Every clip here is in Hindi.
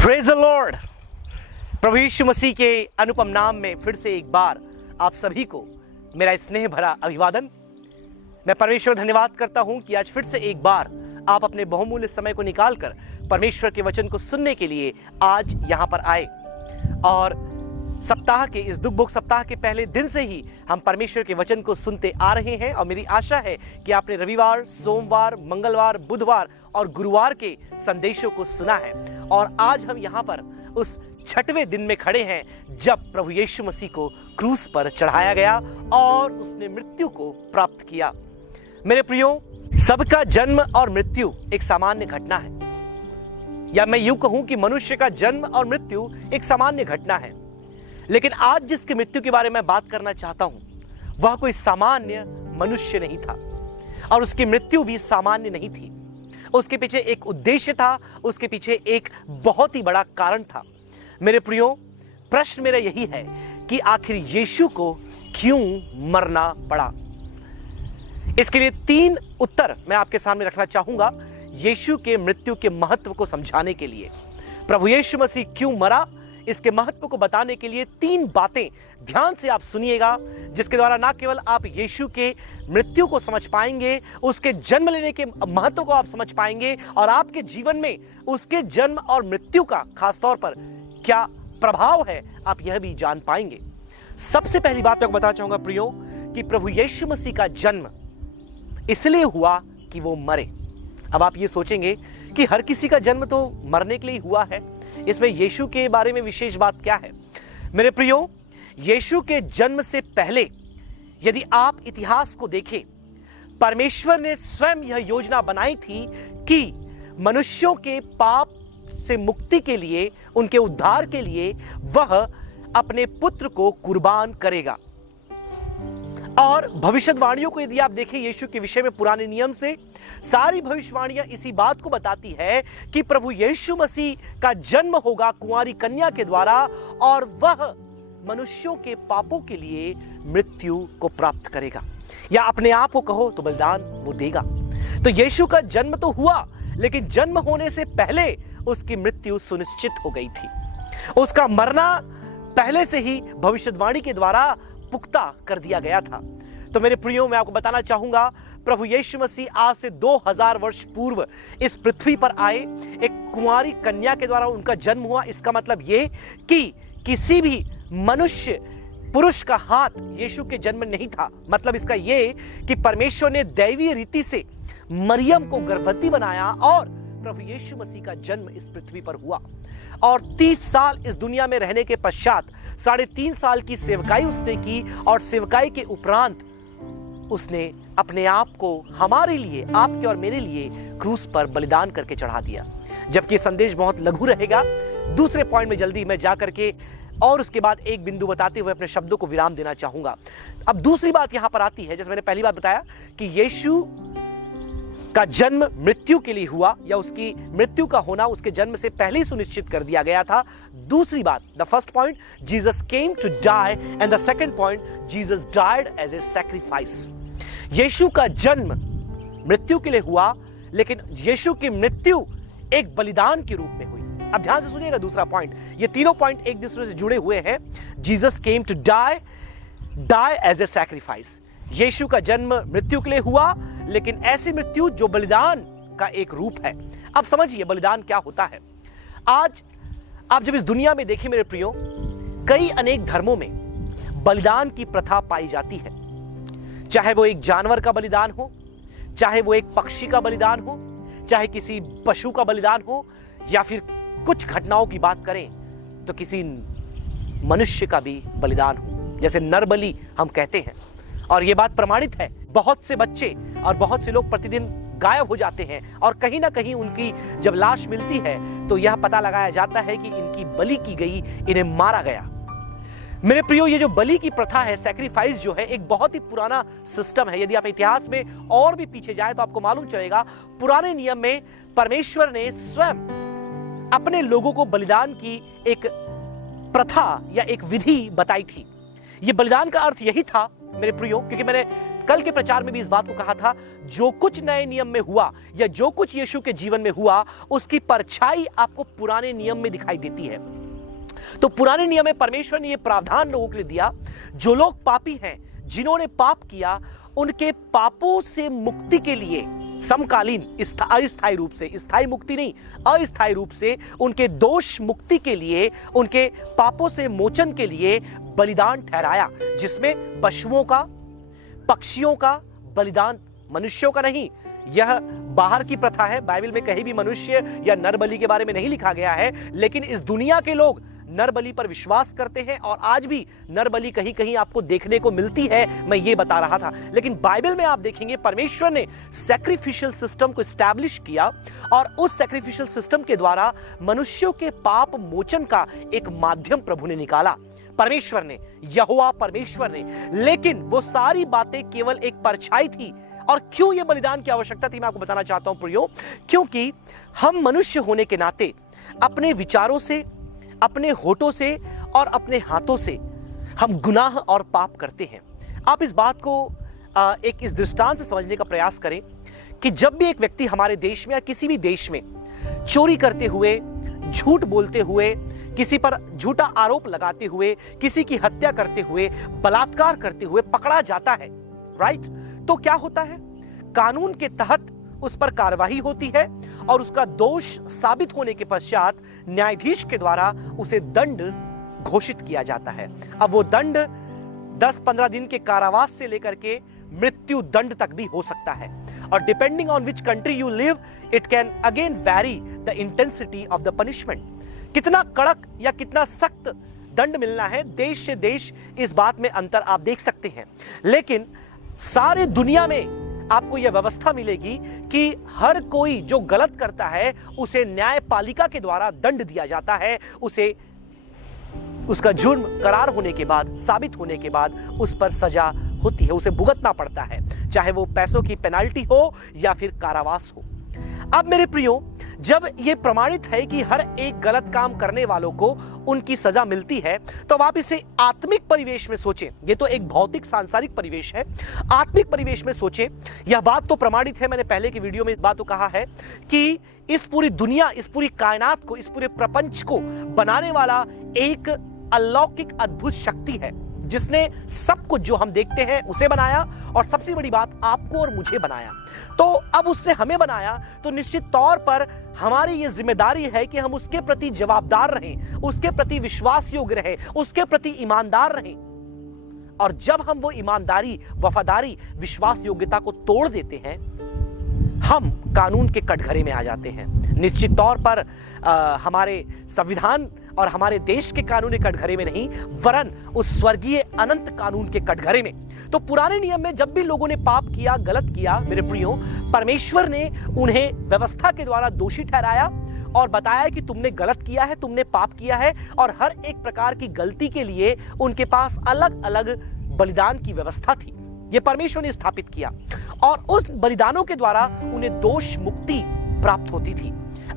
Praise the lord. प्रभु यीशु मसीह के अनुपम नाम में फिर से एक बार आप सभी को मेरा स्नेह भरा अभिवादन। मैं परमेश्वर धन्यवाद करता हूं कि आज फिर से एक बार आप अपने बहुमूल्य समय को निकालकर परमेश्वर के वचन को सुनने के लिए आज यहां पर आए। और सप्ताह के इस दुख भोग सप्ताह के पहले दिन से ही हम परमेश्वर के वचन को सुनते आ रहे हैं और मेरी आशा है कि आपने रविवार, सोमवार, मंगलवार, बुधवार और गुरुवार के संदेशों को सुना है। और आज हम यहाँ पर उस छठवें दिन में खड़े हैं जब प्रभु यीशु मसीह को क्रूस पर चढ़ाया गया और उसने मृत्यु को प्राप्त किया। मेरे प्रियो, सबका जन्म और मृत्यु एक सामान्य घटना है, या मैं यूं कहूं कि मनुष्य का जन्म और मृत्यु एक सामान्य घटना है। लेकिन आज जिसकी मृत्यु के बारे में बात करना चाहता हूं वह कोई सामान्य मनुष्य नहीं था और उसकी मृत्यु भी सामान्य नहीं थी। उसके पीछे एक उद्देश्य था, उसके पीछे एक बहुत ही बड़ा कारण था। मेरे प्रियो, प्रश्न मेरा यही है कि आखिर यीशु को क्यों मरना पड़ा। इसके लिए 3 उत्तर मैं आपके सामने रखना चाहूंगा यीशु के मृत्यु के महत्व को समझाने के लिए। प्रभु यीशु मसीह क्यों मरा, इसके महत्व को बताने के लिए 3 बातें ध्यान से आप सुनिएगा, जिसके द्वारा ना केवल आप यीशु के मृत्यु को समझ पाएंगे, उसके जन्म लेने के महत्व को आप समझ पाएंगे और आपके जीवन में उसके जन्म और मृत्यु का खास तौर पर क्या प्रभाव है आप यह भी जान पाएंगे। सबसे पहली बात मैं आपको बताना चाहूंगा प्रियो कि प्रभु यीशु मसीह का जन्म इसलिए हुआ कि वो मरे। अब आप ये सोचेंगे कि हर किसी का जन्म तो मरने के लिए हुआ है, इसमें यीशु के बारे में विशेष बात क्या है। मेरे प्रियो, यीशु के जन्म से पहले यदि आप इतिहास को देखें, परमेश्वर ने स्वयं यह योजना बनाई थी कि मनुष्यों के पाप से मुक्ति के लिए, उनके उद्धार के लिए वह अपने पुत्र को कुर्बान करेगा। और भविष्यवाणियों को यदि आप देखें यीशु के विषय में पुराने नियम से, सारी भविष्यवाणियां इसी बात को बताती है कि प्रभु यीशु मसीह का जन्म होगा कुंवारी कन्या के द्वारा और वह मनुष्यों के पापों के लिए मृत्यु को प्राप्त करेगा, या अपने आप को कहो तो बलिदान वो देगा। तो यीशु का जन्म तो हुआ, लेकिन जन्म होने से पहले उसकी मृत्यु सुनिश्चित हो गई थी। उसका मरना पहले से ही भविष्यवाणी के द्वारा पुख्ता कर दिया गया था। तो मेरे प्रियो, मैं आपको बताना चाहूंगा प्रभु यीशु मसीह आज से 2000 वर्ष पूर्व इस पृथ्वी पर आए। एक कुंवारी कन्या के द्वारा उनका जन्म हुआ। इसका मतलब ये कि किसी भी मनुष्य पुरुष का हाथ यीशु के जन्म में नहीं था। मतलब इसका ये कि परमेश्वर ने दैवीय रीति से मरियम को गर्भवती बनाया और प्रभु यीशु मसीह का जन्म इस पृथ्वी पर हुआ। और 30 साल इस दुनिया में रहने के पश्चात 3.5 साल की सेवकाई उसने की और सेवकाई के उपरांत उसने अपने आप को हमारे लिए, आपके और मेरे लिए क्रूस पर बलिदान करके चढ़ा दिया। जबकि संदेश बहुत लघु रहेगा, दूसरे पॉइंट में जल्दी मैं जाकर के और उसके बाद एक बिंदु बताते हुए अपने शब्दों को विराम देना चाहूंगा। अब दूसरी बात यहां पर आती है, जैसे मैंने पहली बात बताया कि यीशु का जन्म मृत्यु के लिए हुआ, या उसकी मृत्यु का होना उसके जन्म से पहले ही सुनिश्चित कर दिया गया था। दूसरी बात, the first point, Jesus came to die, and the second point, Jesus died as a sacrifice. Yeshu का जन्म मृत्यु के लिए हुआ, लेकिन यीशु की मृत्यु एक बलिदान के रूप में हुई। अब ध्यान से सुनिएगा दूसरा पॉइंट, ये तीनों पॉइंट एक दूसरे से जुड़े हुए हैं। Jesus came to die as a sacrifice. Yeshu का जन्म मृत्यु के लिए हुआ, लेकिन ऐसी मृत्यु जो बलिदान का एक रूप है। अब समझिए बलिदान क्या होता है। आज आप जब इस दुनिया में देखें मेरे प्रियो, कई अनेक धर्मों में बलिदान की प्रथा पाई जाती है। चाहे वो एक जानवर का बलिदान हो, चाहे वो एक पक्षी का बलिदान हो, चाहे किसी पशु का बलिदान हो, या फिर कुछ घटनाओं की बात करें तो किसी मनुष्य का भी बलिदान हो, जैसे नरबलि हम कहते हैं। और यह बात प्रमाणित है, बहुत से बच्चे और बहुत से लोग प्रतिदिन गायब हो जाते हैं और कहीं ना कहीं उनकी जब लाश मिलती है तो यह पता लगाया जाता है कि इनकी बलि की गई, इन्हें मारा गया। मेरे प्रियो, ये जो बलि की प्रथा है, सैक्रिफाइस जो है, एक बहुत ही पुराना सिस्टम है। यदि आप इतिहास में और भी पीछे जाएं तो आपको मालूम चलेगा पुराने नियम में परमेश्वर ने स्वयं अपने लोगों को बलिदान की एक प्रथा या एक विधि बताई थी। यह बलिदान का अर्थ यही था मेरे प्रियो, क्योंकि मैंने कल के प्रचार में भी इस बात को कहा था, जो कुछ नए नियम में हुआ या जो कुछ यीशु के जीवन में हुआ, उसकी परछाई आपको पुराने नियम में दिखाई देती है। तो पुराने नियम में परमेश्वर ने यह प्रावधान लोगों के लिए दिया, जो लोग पापी हैं, जिन्होंने पाप किया, उनके पापों से मुक्ति के लिए समकालीन अस्थायी रूप से, स्थायी मुक्ति नहीं, अस्थायी रूप से उनके दोष मुक्ति के लिए, उनके पापों से मोचन के लिए बलिदान ठहराया, जिसमें पशुओं का, पक्षियों का बलिदान, मनुष्यों का नहीं। यह बाहर की प्रथा है, बाइबल में कहीं भी मनुष्य या नर बलि के बारे में नहीं लिखा गया है, लेकिन इस दुनिया के लोग नर बलि पर विश्वास करते हैं और आज भी नर बलि कहीं कहीं आपको देखने को मिलती है, मैं ये बता रहा था। लेकिन बाइबल में आप देखेंगे परमेश्वर ने सैक्रिफिशियल सिस्टम को एस्टैब्लिश किया और उस सैक्रिफिशियल सिस्टम के द्वारा मनुष्यों के पाप मोचन का एक माध्यम प्रभु ने निकाला, परमेश्वर ने, यहोवा परमेश्वर ने। लेकिन वो सारी बातें केवल एक परछाई थी। और क्यों ये बलिदान की आवश्यकता थी, मैं आपको बताना चाहता हूं प्रियो, क्योंकि हम मनुष्य होने के नाते अपने विचारों से, अपने होठों से और अपने हाथों से हम गुनाह और पाप करते हैं। आप इस बात को इस दृष्टांत से समझने का प्रयास करें कि जब भी एक व्यक्ति हमारे देश में या किसी भी देश में चोरी करते हुए, झूठ बोलते हुए, किसी पर झूठा आरोप लगाते हुए, किसी की हत्या करते हुए, बलात्कार करते हुए पकड़ा जाता है, राइट, तो क्या होता है, कानून के तहत उस पर कार्रवाई होती है और उसका दोष साबित होने के पश्चात न्यायाधीश के द्वारा उसे दंड घोषित किया जाता है। अब वो दंड 10-15 दिन के कारावास से लेकर के मृत्यु दंड तक भी हो सकता है। और depending on which country you live, it can again vary the intensity of the punishment. कितना कड़क या कितना सख्त दंड मिलना है, देश से देश इस बात में अंतर आप देख सकते हैं। लेकिन सारे दुनिया में आपको यह व्यवस्था मिलेगी कि हर कोई जो गलत करता है उसे न्यायपालिका के द्वारा दंड दिया जाता है, उसे उसका जुर्म करार होने के बाद, साबित होने के बाद उस पर सजा होती है, उसे भुगतना पड़ता है, चाहे वो पैसों की पेनाल्टी हो या फिर कारावास हो। अब मेरे प्रियो, जब यह प्रमाणित है कि हर एक गलत काम करने वालों को उनकी सजा मिलती है, तो अब आप इसे आत्मिक परिवेश में सोचें। यह तो एक भौतिक सांसारिक परिवेश है, आत्मिक परिवेश में सोचें। यह बात तो प्रमाणित है, मैंने पहले की वीडियो में इस बात को कहा है कि इस पूरी दुनिया, इस पूरी कायनात को, इस पूरे प्रपंच को बनाने वाला एक अलौकिक अद्भुत शक्ति है, जिसने सब कुछ जो हम देखते हैं उसे बनाया और सबसे बड़ी बात आपको और मुझे बनाया। तो अब उसने हमें बनाया, तो निश्चित तौर पर हमारी ये जिम्मेदारी है कि हम उसके प्रति जवाबदार रहें, उसके प्रति विश्वास योग्य रहें, उसके प्रति ईमानदार रहें। और जब हम वो ईमानदारी, वफादारी, विश्वास योग्यता को तोड़ देते हैं, हम कानून के कटघरे में आ जाते हैं। निश्चित तौर पर हमारे संविधान और हमारे देश के कानून के कटघरे में नहीं, वरन उस स्वर्गीय अनंत कानून के कटघरे में। तो पुराने नियम में जब भी लोगों ने पाप किया, गलत किया, मेरे प्रियो, परमेश्वर ने उन्हें व्यवस्था के द्वारा दोषी ठहराया और बताया कि तुमने गलत किया है, तुमने पाप किया है, और हर एक प्रकार की गलती के लिए उनके पास अलग अलग बलिदान की व्यवस्था थी। यह परमेश्वर ने स्थापित किया और उस बलिदानों के द्वारा उन्हें दोष मुक्ति प्राप्त होती थी।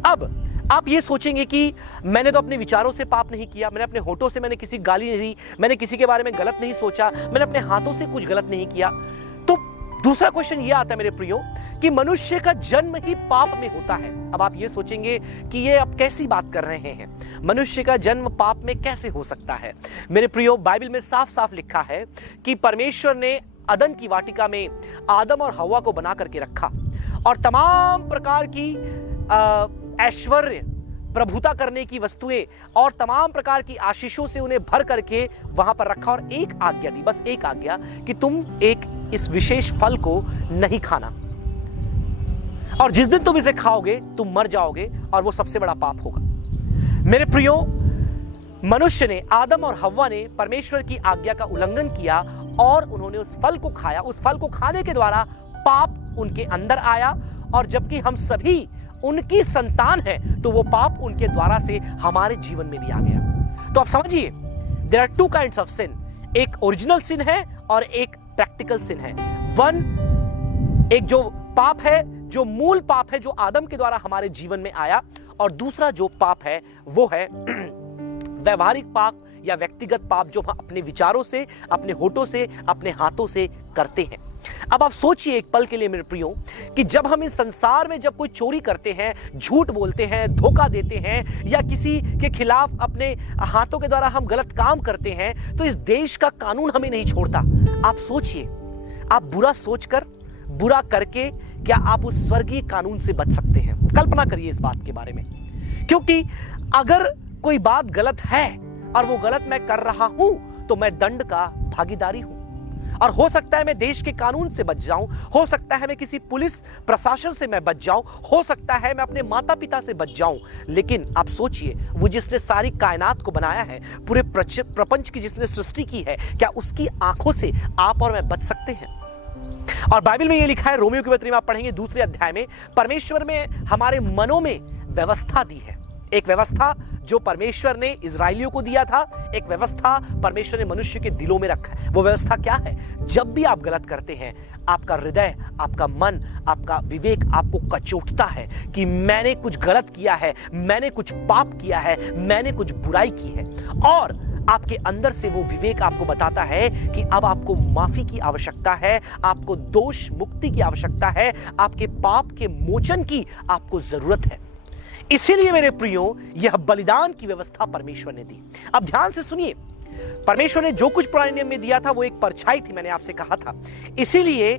अब आप ये सोचेंगे कि मैंने तो अपने विचारों से पाप नहीं किया, मैंने अपने होठों से मैंने किसी गाली नहीं दी, मैंने किसी के बारे में गलत नहीं सोचा, मैंने अपने हाथों से कुछ गलत नहीं किया। तो दूसरा क्वेश्चन ये आता है मेरे प्रियो कि मनुष्य का जन्म ही पाप में होता है। अब आप ये सोचेंगे कि ये आप कैसी बात कर रहे हैं, मनुष्य का जन्म पाप में कैसे हो सकता है? मेरे प्रियो, बाइबल में साफ साफ लिखा है कि परमेश्वर ने अदन की वाटिका में आदम और हव्वा को बना करके रखा और तमाम प्रकार की ऐश्वर्य, प्रभुता करने की वस्तुएं और तमाम प्रकार की आशीषों से उन्हें भर करके वहां पर रखा और एक आज्ञा दी, बस एक आज्ञा, कि तुम इस विशेष फल को नहीं खाना, और जिस दिन तुम इसे खाओगे तुम मर जाओगे और वो सबसे बड़ा पाप होगा। मेरे प्रियो, मनुष्य ने, आदम और हव्वा ने परमेश्वर की आज्ञा का उल्लंघन किया और उन्होंने उस फल को खाया। उस फल को खाने के द्वारा पाप उनके अंदर आया, और जबकि हम सभी उनकी संतान है तो वो पाप उनके द्वारा से हमारे जीवन में भी आ गया। तो आप समझिए, there are two kinds of sin, एक ओरिजिनल सिन है और एक प्रैक्टिकल सिन है। एक जो पाप है, जो मूल पाप है, जो आदम के द्वारा हमारे जीवन में आया, और दूसरा जो पाप है वो है व्यवहारिक पाप या व्यक्तिगत पाप, जो हम अपने विचारों से, अपने होठों से, अपने हाथों से करते हैं। अब आप सोचिए एक पल के लिए मेरे प्रियो कि जब हम इस संसार में जब कोई चोरी करते हैं, झूठ बोलते हैं, धोखा देते हैं या किसी के खिलाफ अपने हाथों के द्वारा हम गलत काम करते हैं, तो इस देश का कानून हमें नहीं छोड़ता। आप सोचिए, आप बुरा सोचकर, बुरा करके क्या आप उस स्वर्गीय कानून से बच सकते हैं? कल्पना करिए इस बात के बारे में। क्योंकि अगर कोई बात गलत है और वो गलत मैं कर रहा हूं तो मैं दंड का भागीदारी हूं, और हो सकता है मैं देश के कानून से बच जाऊं, हो सकता है मैं किसी पुलिस प्रशासन से मैं बच जाऊं, हो सकता है मैं अपने माता पिता से बच जाऊं। लेकिन आप सोचिए, वो जिसने सारी कायनात को बनाया है, पूरे प्रपंच की जिसने सृष्टि की है, क्या उसकी आंखों से आप और मैं बच सकते हैं? और बाइबल में यह लिखा है, रोमियो के पत्री में आप पढ़ेंगे 2 अध्याय में, परमेश्वर में हमारे मनों में व्यवस्था दी है। एक व्यवस्था जो परमेश्वर ने इजराइलियों को दिया था, एक व्यवस्था परमेश्वर ने मनुष्य के दिलों में रखा है। वो व्यवस्था क्या है? जब भी आप गलत करते हैं, आपका हृदय, आपका मन, आपका विवेक आपको कचोटता है कि मैंने कुछ गलत किया है, मैंने कुछ पाप किया है, मैंने कुछ बुराई की है, और आपके अंदर से वो विवेक आपको बताता है कि अब आपको माफी की आवश्यकता है, आपको दोष मुक्ति की आवश्यकता है, आपके पाप के मोचन की आपको जरूरत है। इसीलिए मेरे प्रियो, यह बलिदान की व्यवस्था परमेश्वर ने दी। अब ध्यान से सुनिए, परमेश्वर ने जो कुछ पुराने नियम में दिया था वो एक परछाई थी, मैंने आपसे कहा था। इसीलिए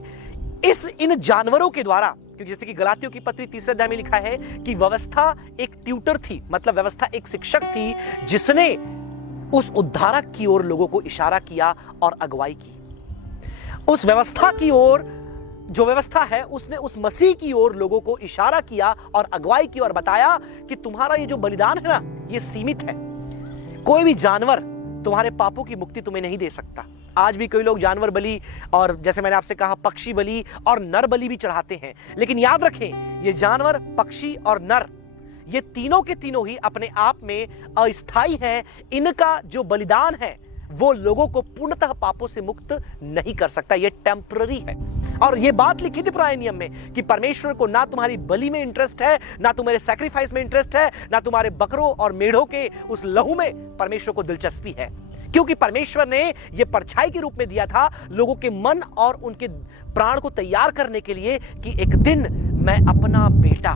इन जानवरों के द्वारा, क्योंकि जैसे कि गलातियों की पत्री 3 अध्याय में लिखा है कि व्यवस्था एक ट्यूटर थी, मतलब व्यवस्था एक शिक्षक थी जिसने उस उद्धारक की ओर लोगों को इशारा किया और अगुवाई की। उस व्यवस्था की ओर, जो व्यवस्था है, उसने उस मसीह की ओर लोगों को इशारा किया और अगुवाई की और बताया कि तुम्हारा ये जो बलिदान है ना, ये सीमित है। कोई भी जानवर तुम्हारे पापों की मुक्ति तुम्हें नहीं दे सकता। आज भी कई लोग जानवर बलि और जैसे मैंने आपसे कहा पक्षी बलि और नर बलि भी चढ़ाते हैं, लेकिन याद रखें, ये जानवर, पक्षी और नर, ये तीनों के तीनों ही अपने आप में अस्थायी हैं। इनका जो बलिदान है वो लोगों को पूर्णतः पापों से मुक्त नहीं कर सकता, ये टेम्पररी है। और ये बात लिखी थी पुराने नियम में कि परमेश्वर को ना तुम्हारी बलि में इंटरेस्ट है, ना तुम्हारे सैक्रिफाइस में इंटरेस्ट है, ना तुम्हारे बकरों और मेढ़ों के उस लहू में परमेश्वर को दिलचस्पी है, क्योंकि परमेश्वर ने यह परछाई के रूप में दिया था लोगों के मन और उनके प्राण को तैयार करने के लिए कि एक दिन मैं अपना बेटा,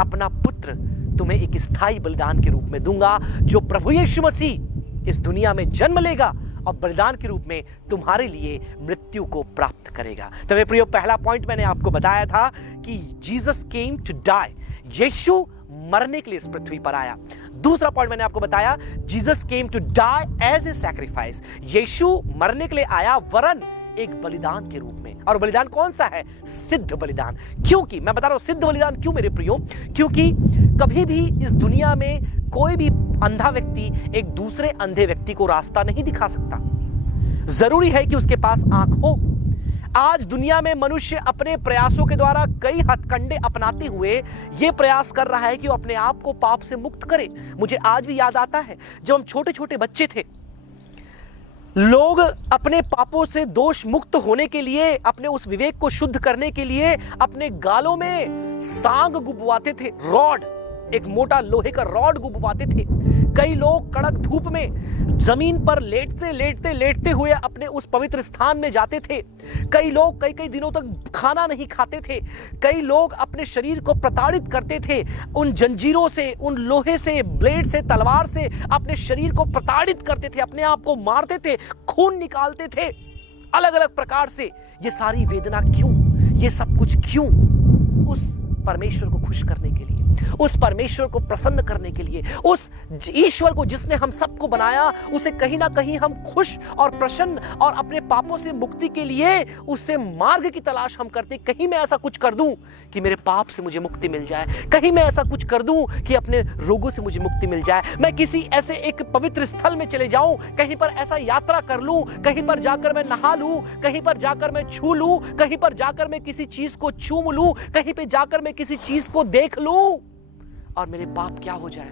अपना पुत्र तुम्हें एक स्थायी बलिदान के रूप में दूंगा, जो प्रभु यीशु मसीह इस दुनिया में जन्म लेगा और बलिदान के रूप में तुम्हारे लिए मृत्यु को प्राप्त करेगा। तो मेरे प्रियो, पहला पॉइंट मैंने आपको बताया था कि जीसस केम टू डाई, यीशु मरने के लिए इस पृथ्वी पर आया। दूसरा पॉइंट मैंने आपको बताया, Jesus came to die as a sacrifice, Yeshu मरने के लिए आया वरन एक बलिदान के रूप में। और बलिदान कौन सा है? सिद्ध बलिदान। क्योंकि मैं बता रहा हूं सिद्ध बलिदान क्यों मेरे प्रियो, क्योंकि कभी भी इस दुनिया में कोई भी अंधा व्यक्ति एक दूसरे अंधे व्यक्ति को रास्ता नहीं दिखा सकता। जरूरी है कि उसके पास आंख हो। आज दुनिया में मनुष्य अपने प्रयासों के द्वारा कई हथकंडे अपनाते हुए यह प्रयास कर रहा है कि वो अपने आप को पाप से मुक्त करे। मुझे आज भी याद आता है जब हम छोटे छोटे बच्चे थे, लोग अपने पापों से दोष मुक्त होने के लिए, अपने उस विवेक को शुद्ध करने के लिए अपने गालों में सांग गुबवाते थे, रॉड, एक मोटा लोहे का रॉड गुबवाते थे। कई लोग कड़क धूप में जमीन पर लेटते हुए अपने उस पवित्र स्थान में जाते थे। कई लोग कई दिनों तक खाना नहीं खाते थे। कई लोग अपने शरीर को प्रताड़ित करते थे, उन जंजीरों से, उन लोहे से, ब्लेड से, तलवार से अपने शरीर को प्रताड़ित करते थे, अपने आप को मारते थे, खून निकालते थे अलग अलग प्रकार से। ये सारी वेदना क्यों? ये सब कुछ क्यों? उस परमेश्वर को खुश करने के लिए, उस परमेश्वर को प्रसन्न करने के लिए, उस ईश्वर को जिसने हम सबको बनाया, उसे कहीं ना कहीं हम खुश और प्रसन्न और अपने पापों से मुक्ति के लिए उससे मार्ग की तलाश हम करते। कहीं मैं ऐसा कुछ कर दूं कि मेरे पाप से मुझे मुक्ति मिल जाए, कहीं मैं ऐसा कुछ कर दूं कि अपने रोगों से मुझे मुक्ति मिल जाए, मैं किसी ऐसे एक पवित्र स्थल में चले जाऊं, कहीं पर ऐसा यात्रा कर लूं, कहीं पर जाकर मैं नहा लूं, कहीं पर जाकर मैं छू लूं, कहीं पर जाकर मैं किसी चीज को चूम लूं, कहीं पे जाकर मैं किसी चीज को देख लूं और मेरे पाप क्या हो जाए,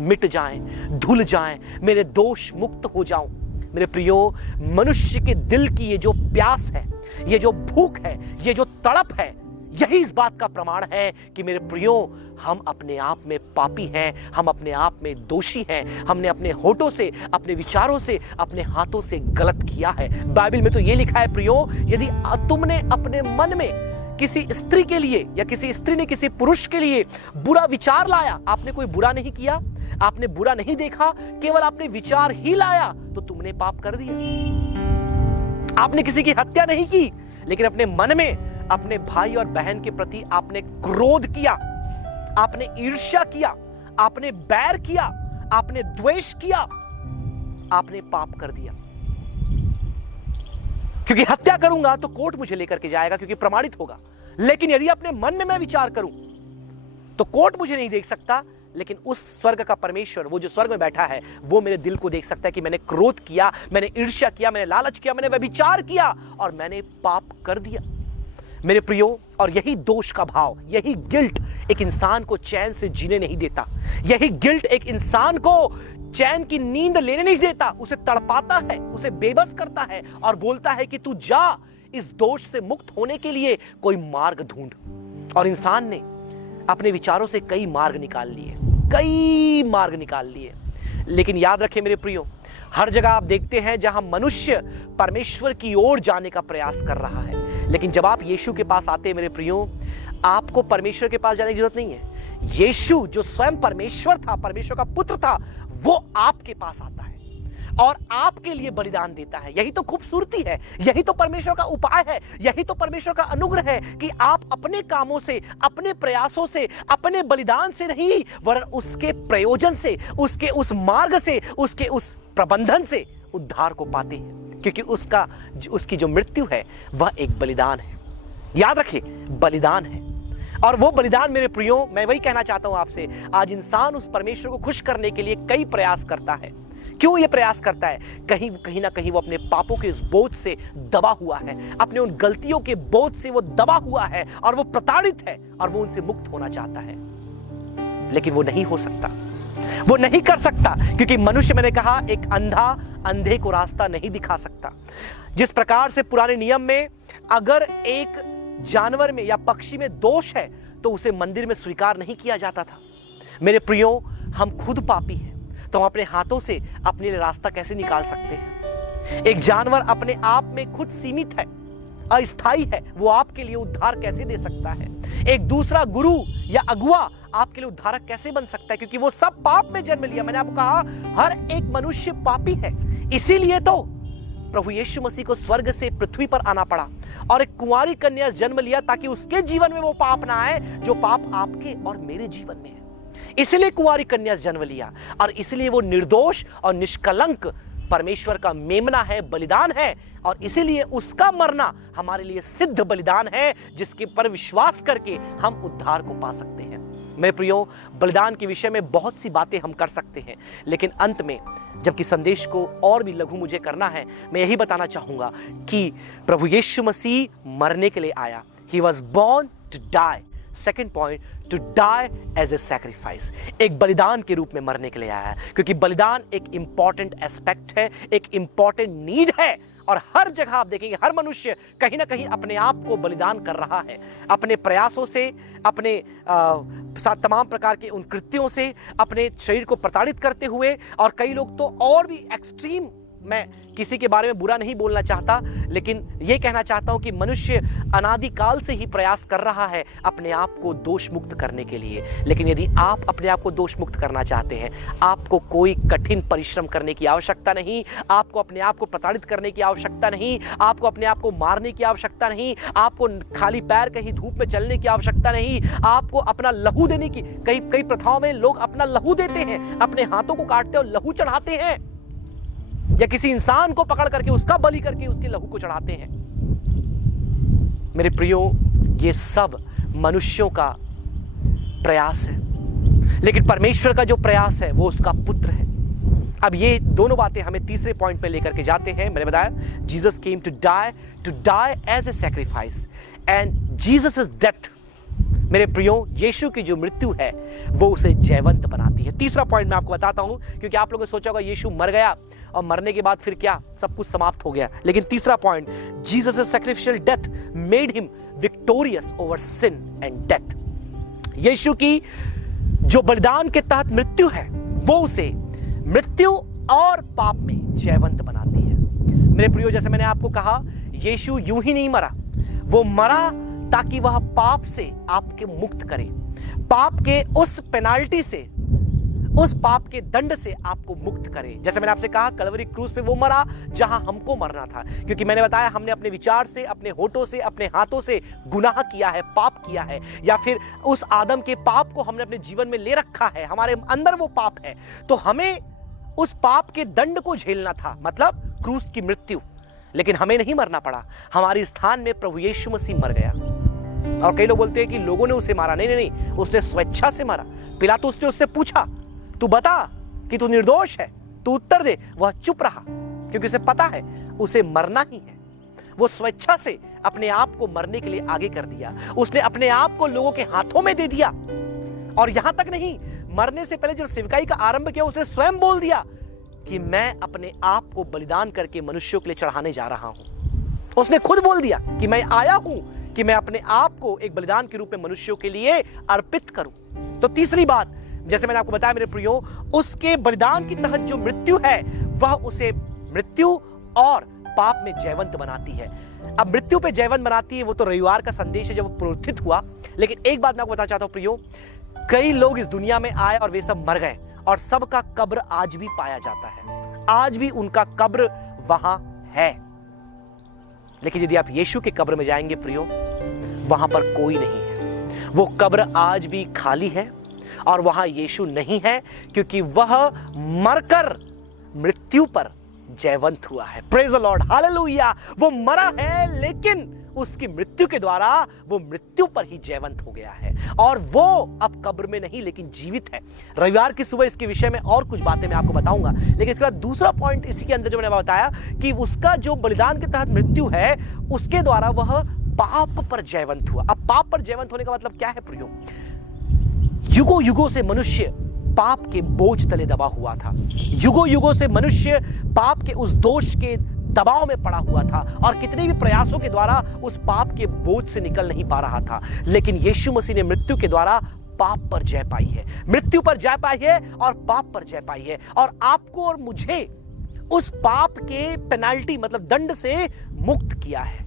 मिट जाएं, धुल जाएं, मेरे दोष मुक्त हो जाऊं। मेरे प्रियो, मनुष्य के दिल की ये जो प्यास है, ये जो भूख है, ये जो तड़प है, यही इस बात का प्रमाण है कि मेरे प्रियो, हम अपने आप में पापी हैं, हम अपने आप में दोषी हैं। हमने अपने होठों से, अपने विचारों से, अपने हाथों से गलत किया है। बाइबल में तो ये लिखा है प्रियो, यदि तुमने अपने मन में किसी स्त्री के लिए या किसी स्त्री ने किसी पुरुष के लिए बुरा विचार लाया, आपने कोई बुरा नहीं किया, आपने बुरा नहीं देखा, केवल आपने विचार ही लाया, तो तुमने पाप कर दिया। आपने किसी की हत्या नहीं की, लेकिन अपने मन में अपने भाई और बहन के प्रति आपने क्रोध किया, आपने ईर्ष्या किया, आपने बैर किया, आपने द्वेष किया, आपने पाप कर दिया। क्योंकि हत्या करूंगा तो कोर्ट मुझे लेकर के जाएगा, क्योंकि प्रमाणित होगा। लेकिन यदि अपने मन में मैं विचार करूं तो कोर्ट मुझे नहीं देख सकता, लेकिन उस स्वर्ग का परमेश्वर, वो जो स्वर्ग में बैठा है, वो मेरे दिल को देख सकता है कि मैंने क्रोध किया, मैंने ईर्ष्या किया, मैंने लालच किया, मैंने व्यभिचार किया और मैंने पाप कर दिया। मेरे प्रियो, और यही दोष का भाव, यही गिल्ट एक इंसान को चैन से जीने नहीं देता। यही गिल्ट एक इंसान को चैन की नींद लेने नहीं देता, उसे तड़पाता है, उसे बेबस करता है और बोलता है कि तू जा, इस दोष से मुक्त होने के लिए कोई मार्ग ढूंढ। और इंसान ने अपने विचारों से कई मार्ग निकाल लिए। लेकिन याद रखें मेरे प्रियो, हर जगह आप देखते हैं जहां मनुष्य परमेश्वर की ओर जाने का प्रयास कर रहा है, लेकिन जब आप यीशु के पास आते हैं मेरे प्रियो, आपको परमेश्वर के पास जाने की जरूरत नहीं है। यीशु जो स्वयं परमेश्वर था, परमेश्वर का पुत्र था, वो आपके पास आता है और आपके लिए बलिदान देता है। यही तो खूबसूरती है, यही तो परमेश्वर का उपाय है, यही तो परमेश्वर का अनुग्रह है कि आप अपने कामों से, अपने प्रयासों से, अपने बलिदान से नहीं, वरन उसके प्रयोजन से, उसके उस मार्ग से, उसके उस प्रबंधन से उद्धार को पाते हैं। क्योंकि उसकी जो मृत्यु है वह एक बलिदान है। याद रखिए, बलिदान है। और वो बलिदान मेरे प्रियो, मैं वही कहना चाहता हूं आपसे, आज इंसान उस परमेश्वर को खुश करने के लिए कई प्रयास करता है। क्यों ये प्रयास करता है? कहीं ना कहीं वो अपने पापों के उस बोझ से दबा हुआ है, अपने उन गलतियों के बोझ से वो दबा हुआ है और वो प्रताड़ित है और वो उनसे मुक्त होना चाहता है, लेकिन वो नहीं हो सकता, वो नहीं कर सकता। क्योंकि मनुष्य, मैंने कहा, एक अंधा अंधे को रास्ता नहीं दिखा सकता। जिस प्रकार से पुराने नियम में अगर एक जानवर में या पक्षी में दोष है तो उसे मंदिर में स्वीकार नहीं किया जाता था। मेरे प्रियो, हम खुद पापी हैं, तो हम अपने हाथों से अपने लिए रास्ता कैसे निकाल सकते हैं? एक जानवर अपने आप में खुद सीमित है, अस्थाई है, वो आपके लिए उद्धार कैसे दे सकता है? एक दूसरा गुरु या अगुआ आपके लिए उद्धारक कैसे बन सकता है? क्योंकि वो सब पाप में जन्म लिया। मैंने आपको कहा, हर एक मनुष्य पापी है। इसीलिए तो प्रभु यीशु मसीह को स्वर्ग से पृथ्वी पर आना पड़ा और एक कुंवारी कन्या जन्म लिया, ताकि उसके जीवन में वो पाप ना आए जो पाप आपके और मेरे जीवन में है। इसलिए कुंवारी कन्या जन्म लिया और इसलिए वो निर्दोष और निष्कलंक परमेश्वर का मेमना है, बलिदान है, और इसीलिए उसका मरना हमारे लिए सिद्ध बलिदान है, जिसके पर विश्वास करके हम उद्धार को पा सकते हैं। मेरे प्रियो, बलिदान के विषय में बहुत सी बातें हम कर सकते हैं, लेकिन अंत में जबकि संदेश को और भी लघु मुझे करना है, मैं यही बताना चाहूंगा कि प्रभु यीशु मसीह मरने के लिए आया। He was born to die. Second point, to die as a sacrifice, एक बलिदान के रूप में मरने के लिए आया है। क्योंकि बलिदान एक इंपॉर्टेंट एस्पेक्ट है, एक इंपॉर्टेंट नीड है, और हर जगह आप देखेंगे हर मनुष्य कहीं ना कहीं अपने आप को बलिदान कर रहा है, अपने प्रयासों से, अपने तमाम प्रकार के उन कृत्यों से, अपने शरीर को प्रताड़ित करते हुए। और कई लोग तो और भी एक्सट्रीम, मैं किसी के बारे में बुरा नहीं बोलना चाहता, लेकिन यह कहना चाहता हूं कि मनुष्य अनादिकाल से ही प्रयास कर रहा है अपने आप को दोष मुक्त करने के लिए। लेकिन यदि आप अपने आप को दोष मुक्त करना चाहते हैं, आपको कोई कठिन परिश्रम करने की आवश्यकता नहीं, आपको अपने आप को प्रताड़ित करने की आवश्यकता नहीं, आपको अपने आप को मारने की आवश्यकता नहीं, आपको खाली पैर कहीं धूप में चलने की आवश्यकता नहीं, आपको अपना लहू देने की, कई प्रथाओं में लोग अपना लहू देते हैं, अपने हाथों को काटते और लहू चढ़ाते हैं, या किसी इंसान को पकड़ करके उसका बलि करके उसके लहू को चढ़ाते हैं। मेरे प्रियो, ये सब मनुष्यों का प्रयास है, लेकिन परमेश्वर का जो प्रयास है वो उसका पुत्र है। अब ये दोनों बातें हमें तीसरे पॉइंट पे लेकर के जाते हैं। मैंने बताया, Jesus came to die as a sacrifice, and Jesus death मेरे प्रियो, यीशु की जो मृत्यु है वो उसे जयवंत बनाती है। तीसरा पॉइंट मैं आपको बताता हूं, क्योंकि आप लोगों ने सोचा होगा यीशु मर गया और मरने के बाद फिर क्या, सब कुछ समाप्त हो गया। लेकिन तीसरा point, Jesus sacrificial death made him victorious over sin and death. Yeshu की जो बलिदान के तहत मृत्यु है वो उसे मृत्यु और पाप में जयवंत बनाती है। मेरे प्रियो, जैसे मैंने आपको कहा, यीशु यूं ही नहीं मरा, वो मरा ताकि वह पाप से आपके मुक्त करे, पाप के उस पेनाल्टी से, उस पाप के दंड से आपको मुक्त करे। जैसे मैंने आपसे कहा, कलवरी क्रूस पे वो मरा जहां हमको मरना था, क्योंकि मैंने बताया हमने अपने विचार से, अपने होठों से, अपने हाथों से गुनाह किया है, पाप किया है, या फिर उस आदम के पाप को हमने अपने जीवन में ले रखा है, हमारे अंदर वो पाप है, तो हमें उस पाप के दंड को झेलना था, मतलब क्रूस की मृत्यु। लेकिन हमें नहीं मरना पड़ा, हमारे स्थान में प्रभु यीशु मसीह मर गया। और कई लोग बोलते हैं कि लोगों ने उसे मारा। नहीं नहीं नहीं, उसने स्वेच्छा से मारा। पिलातुस ने उससे पूछा, तू बता कि तू निर्दोष है, तू उत्तर दे। वह चुप रहा, क्योंकि उसे पता है उसे मरना ही है। वो स्वेच्छा से अपने आप को मरने के लिए आगे कर दिया, उसने अपने आप को लोगों के हाथों में दे दिया। और यहां तक नहीं, मरने से पहले जब सेवकाई का आरंभ किया, उसने स्वयं बोल दिया कि मैं अपने आप को बलिदान करके मनुष्यों के लिए चढ़ाने जा रहा हूं। उसने खुद बोल दिया कि मैं आया हूं कि मैं अपने आप को एक बलिदान के रूप में मनुष्यों के लिए अर्पित करूं। तो तीसरी बात, जैसे मैंने आपको बताया मेरे प्रियो, उसके बलिदान की तहत जो मृत्यु है वह उसे मृत्यु और पाप में जयवंत बनाती है। अब मृत्यु पे जयवंत बनाती है, वो तो रविवार का संदेश है जब वो पुनरुत्थित हुआ। लेकिन एक बात मैं आपको बताना चाहता हूं प्रियो, कई लोग इस दुनिया में आए और वे सब मर गए, और सबका कब्र आज भी पाया जाता है, आज भी उनका कब्र वहां है। लेकिन यदि आप यीशु के कब्र में जाएंगे प्रियो, वहां पर कोई नहीं है, वो कब्र आज भी खाली है, और वहां यीशु नहीं है, क्योंकि वह मरकर मृत्यु पर जयवंत हुआ है। Praise the Lord, hallelujah. वो मरा है, लेकिन उसकी मृत्यु के द्वारा वो मृत्यु पर ही जयवंत हो गया है, और वो अब कब्र में नहीं लेकिन जीवित है। रविवार की सुबह इसके विषय में और कुछ बातें मैं आपको बताऊंगा। लेकिन इसके बाद दूसरा पॉइंट इसी के अंदर जो मैंने बताया कि उसका जो बलिदान के तहत मृत्यु है, उसके द्वारा वह पाप पर जयवंत हुआ। अब पाप पर जयवंत होने का मतलब क्या है प्रियो? युगों युगों से मनुष्य पाप के बोझ तले दबा हुआ था, युगों युगों से मनुष्य पाप के उस दोष के दबाव में पड़ा हुआ था, और कितने भी प्रयासों के द्वारा उस पाप के बोझ से निकल नहीं पा रहा था। लेकिन यीशु मसीह ने मृत्यु के द्वारा पाप पर जय पाई है, मृत्यु पर जय पाई है और पाप पर जय पाई है, और आपको और मुझे उस पाप के पेनाल्टी मतलब दंड से मुक्त किया है।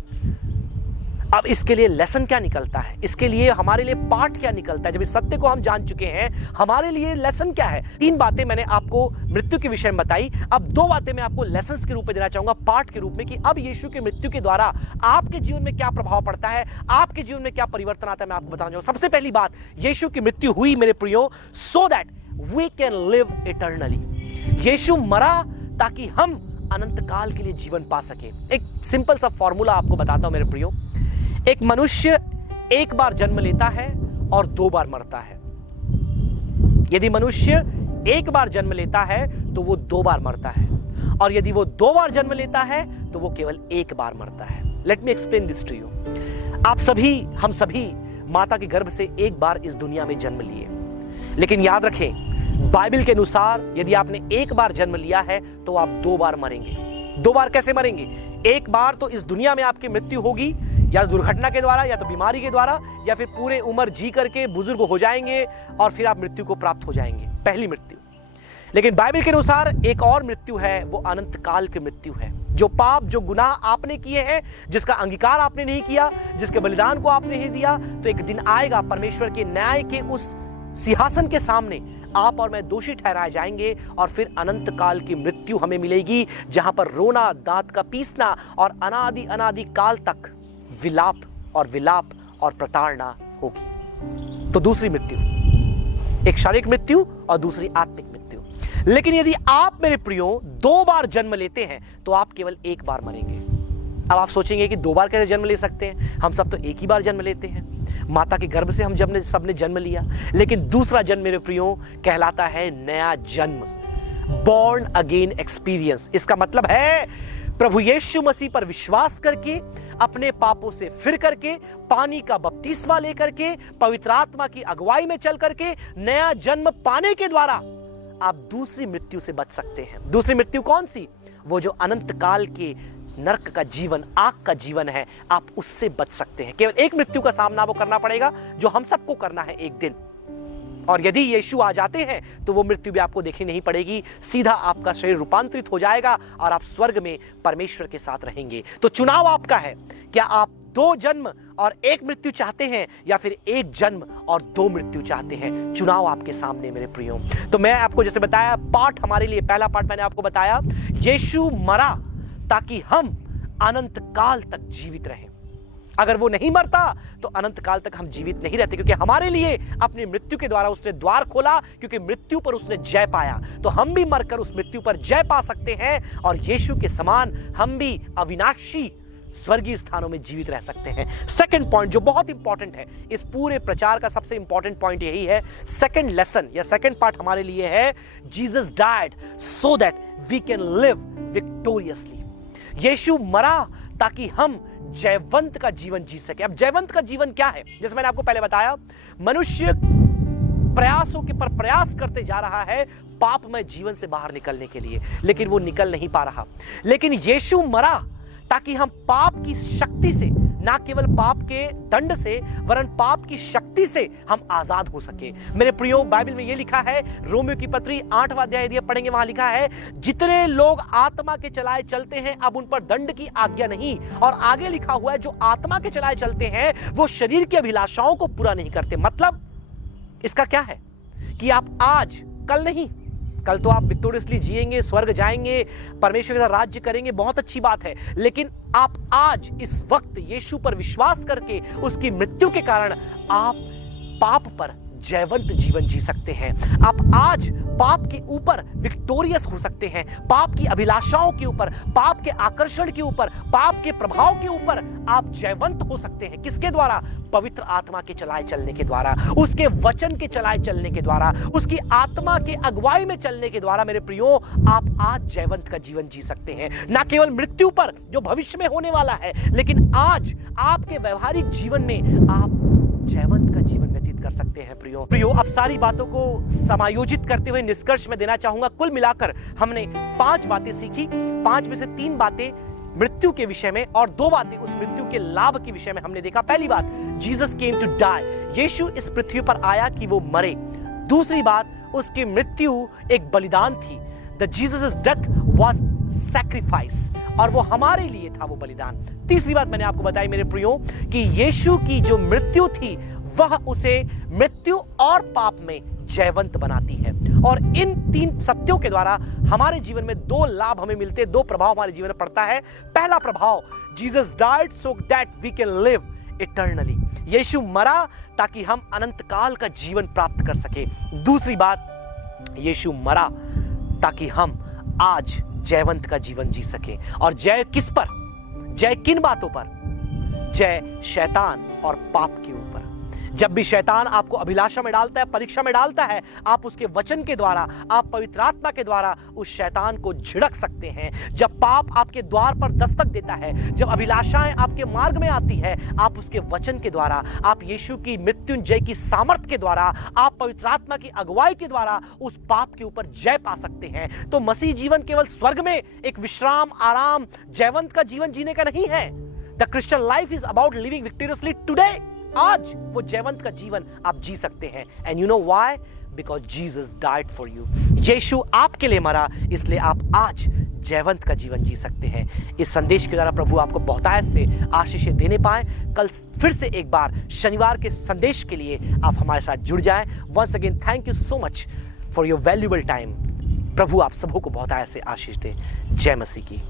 अब इसके लिए लेसन क्या निकलता है, इसके लिए हमारे लिए पाठ क्या निकलता है? जब इस सत्य को हम जान चुके हैं, हमारे लिए लेसन क्या है? 3 बातें मैंने आपको मृत्यु के विषय में बताई। अब 2 बातें मैं आपको लेसन्स के रूप में देना चाहूंगा, पाठ के रूप में, कि अब यीशु की मृत्यु के द्वारा आपके जीवन में क्या प्रभाव पड़ता है, आपके जीवन में क्या परिवर्तन आता है, मैं आपको बताना चाहूंगा। सबसे पहली बात, यीशु की मृत्यु हुई मेरे प्रियो so that we can live eternally. Yeshu मरा ताकि हम अनंत काल के लिए जीवन पा सके। एक सिंपल सा फॉर्मूला आपको बताता हूं मेरे प्रियो। एक मनुष्य एक बार जन्म लेता है और 2 बार मरता है। यदि मनुष्य एक बार जन्म लेता है तो वो 2 बार मरता है, और यदि वो 2 बार जन्म लेता है तो वो केवल 1 बार मरता है। Let me explain this to you. आप सभी, हम सभी माता के गर्भ से एक बार इस दुनिया में जन्म लिए, लेकिन याद रखें, बाइबल के अनुसार यदि आपने एक बार जन्म लिया है तो आप 2 बार मरेंगे। 2 बार कैसे मरेंगे? एक बार तो इस दुनिया में आपकी मृत्यु होगी, या दुर्घटना के द्वारा, या तो बीमारी के द्वारा, या फिर पूरे उम्र जी करके बुजुर्ग हो जाएंगे और फिर आप मृत्यु को प्राप्त हो जाएंगे, पहली मृत्यु। लेकिन बाइबल के अनुसार एक और मृत्यु है, वो अनंत काल की मृत्यु है। जो पाप, जो गुनाह आपने किए हैं, जिसका अंगीकार आपने नहीं किया, जिसके बलिदान को आपने नहीं दिया, तो एक दिन आएगा परमेश्वर के न्याय के उस सिंहासन के सामने आप और मैं दोषी ठहराए जाएंगे, और फिर अनंत काल की मृत्यु हमें मिलेगी, जहां पर रोना, दांत का पीसना और अनादि अनादि काल तक विलाप और प्रताड़ना होगी। तो दूसरी मृत्यु, एक शारीरिक मृत्यु और दूसरी आत्मिक मृत्यु। लेकिन यदि आप मेरे प्रियो 2 बार जन्म लेते हैं तो आप केवल 1 बार मरेंगे। अब आप सोचेंगे कि 2 बार कैसे जन्म ले सकते हैं? हम सब तो एक ही बार जन्म लेते हैं, माता के गर्भ से हम सबने जन्म लिया। लेकिन दूसरा जन्म मेरे प्रियो कहलाता है नया जन्म, बॉर्न अगेन एक्सपीरियंस। इसका मतलब है प्रभु यीशु मसीह पर विश्वास करके अपने पापों से फिर करके, पानी का बपतिस्मा लेकर के, पवित्र आत्मा की अगुवाई में चल करके, नया जन्म पाने के द्वारा आप दूसरी मृत्यु से बच सकते हैं। दूसरी मृत्यु कौन सी? वो जो अनंत काल के नरक का जीवन, आग का जीवन है, आप उससे बच सकते हैं। केवल एक मृत्यु का सामना वो करना पड़ेगा जो हम सबको करना है एक दिन, और यदि यीशु आ जाते हैं तो वो मृत्यु भी आपको देखनी नहीं पड़ेगी। सीधा आपका शरीर रूपांतरित हो जाएगा और आप स्वर्ग में परमेश्वर के साथ रहेंगे। तो चुनाव आपका है। क्या आप 2 जन्म और 1 मृत्यु चाहते हैं, या फिर 1 जन्म और 2 मृत्यु चाहते हैं? चुनाव आपके सामने मेरे प्रियो। तो मैं आपको जैसे बताया, पाठ हमारे लिए, पहला पाठ मैंने आपको बताया, यीशु मरा ताकि हम अनंत काल तक जीवित रहें। अगर वो नहीं मरता तो अनंत काल तक हम जीवित नहीं रहते, क्योंकि हमारे लिए अपनी मृत्यु के द्वारा उसने द्वार खोला, क्योंकि मृत्यु पर उसने जय पाया। तो हम भी मरकर उस मृत्यु पर जय पा सकते हैं, और यीशु के समान हम भी अविनाशी स्वर्गीय स्थानों में जीवित रह सकते हैं। सेकंड पॉइंट जो बहुत इंपॉर्टेंट है, इस पूरे प्रचार का सबसे इंपॉर्टेंट पॉइंट यही है, सेकंड लेसन या सेकंड पार्ट हमारे लिए है, Jesus died so that we can live victoriously. Yeshu मरा ताकि हम जयवंत का जीवन जी सके। अब जयवंत का जीवन क्या है? जैसे मैंने आपको पहले बताया, मनुष्य प्रयासों के पर प्रयास करते जा रहा है पापमय जीवन से बाहर निकलने के लिए, लेकिन वो निकल नहीं पा रहा। लेकिन यीशु मरा ताकि हम पाप की शक्ति से, ना केवल पाप के दंड से, वरन पाप की शक्ति से हम आजाद हो सके। मेरे प्रियो, बाइबल में यह लिखा है, रोमियो की पत्री 8वां अध्याय यदि पढ़ेंगे, वहां लिखा है, जितने लोग आत्मा के चलाए चलते हैं अब उन पर दंड की आज्ञा नहीं। और आगे लिखा हुआ है, जो आत्मा के चलाए चलते हैं वो शरीर की अभिलाषाओं को पूरा नहीं करते। मतलब इसका क्या है कि आप आज, कल नहीं, कल तो आप विक्टोरियसली जिएंगे, स्वर्ग जाएंगे, परमेश्वर के साथ राज्य करेंगे, बहुत अच्छी बात है। लेकिन आप आज इस वक्त यीशु पर विश्वास करके उसकी मृत्यु के कारण आप पाप पर जयवंत जीवन जी सकते हैं। आप आज पाप के ऊपर विक्टोरियस हो सकते हैं, पाप की अभिलाषाओं के ऊपर, पाप के आकर्षण के ऊपर, पाप के प्रभाव के ऊपर आप जयवंत हो सकते हैं। किसके द्वारा? पवित्र आत्मा के चलाए चलने के द्वारा, उसके वचन के चलाए चलने के द्वारा, उसकी आत्मा के अगुवाई में चलने के द्वारा। मेरे प्रियो, आप आज जयवंत का जीवन जी सकते हैं, ना केवल मृत्यु पर जो भविष्य में होने वाला है, लेकिन आज आपके व्यवहारिक जीवन में आप जयवंत का जीवन व्यतीत कर सकते हैं। प्रियो, अब सारी बातों को समायोजित करते हुए निष्कर्ष में देना चाहूंगा। कुल मिलाकर हमने 5 बातें सीखी। 5 में से 3 बातें मृत्यु के विषय में और 2 बातें उस मृत्यु के लाभ के विषय में हमने देखा। पहली बात, जीसस केम टू डाई, यीशु इस पृथ्वी पर आया कि वो मरे। दूसरी बात, उसकी मृत्यु एक बलिदान थी। The Jesus death was sacrifice, और वो हमारे लिए था वो बलिदान। तीसरी बात मैंने आपको बताई मेरे प्रियो कि यीशु की जो मृत्यु थी वह उसे मृत्यु और पाप में जयवंत बनाती है। और इन 3 सत्यों के द्वारा हमारे जीवन में 2 लाभ हमें मिलते हैं, 2 प्रभाव हमारे जीवन में पड़ता है। पहला प्रभाव, Jesus died so that we can live eternally, Yeshu मरा ताकि हम अनंत काल का जीवन प्राप्त कर सके। दूसरी बात, यीशु मरा ताकि हम आज जयवंत का जीवन जी सके। और जय किस पर? जय किन बातों पर? जय शैतान और पाप के ऊपर। जब भी शैतान आपको अभिलाषा में डालता है, परीक्षा में डालता है, आप उसके वचन के द्वारा, आप पवित्र आत्मा के द्वारा उस शैतान को झिड़क सकते हैं। जब पाप आपके द्वार पर दस्तक देता है, जब अभिलाषाएं आपके मार्ग में आती है, आप उसके वचन के द्वारा, आप यीशु की मृत्युंजय की सामर्थ्य के द्वारा, आप पवित्र आत्मा की अगुवाई के द्वारा उस पाप के ऊपर जय पा सकते हैं। तो मसीह जीवन केवल स्वर्ग में एक विश्राम, आराम, जयवंत का जीवन जीने का नहीं है। The Christian life is about living victoriously today. आज वो जयवंत का जीवन आप जी सकते हैं। And you know why? Because Jesus died for you. Yeshu आपके लिए मरा, इसलिए आप आज जयवंत का जीवन जी सकते हैं। इस संदेश के द्वारा प्रभु आपको बहुतायत से आशीषें देने पाए। कल फिर से एक बार शनिवार के संदेश के लिए आप हमारे साथ जुड़ जाएं। Once again thank you so much for your valuable time. प्रभु आप सबों को बहुतायत से आशीष दे। जय मसीह की।